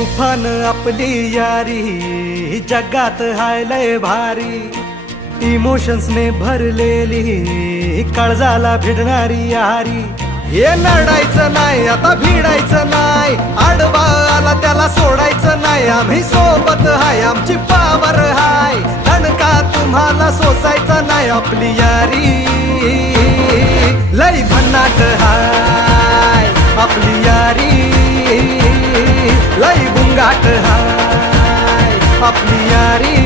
तुफान आपली यारी जगात हाय लय भारी, इमोशन्स ने भरलेली काळजाला भिडणारी यारी। हे नडायचं नाही आता भिडायचं नाही, आडवा आला त्याला सोडायचं नाही, आम्ही सोबत हाय आमची पावर हाय, दणका तुम्हाला सोसायचा नाही, आपली यारी लय भन्नाट हाय, आपली यारी लय बुंगाट हाय, आपली यारी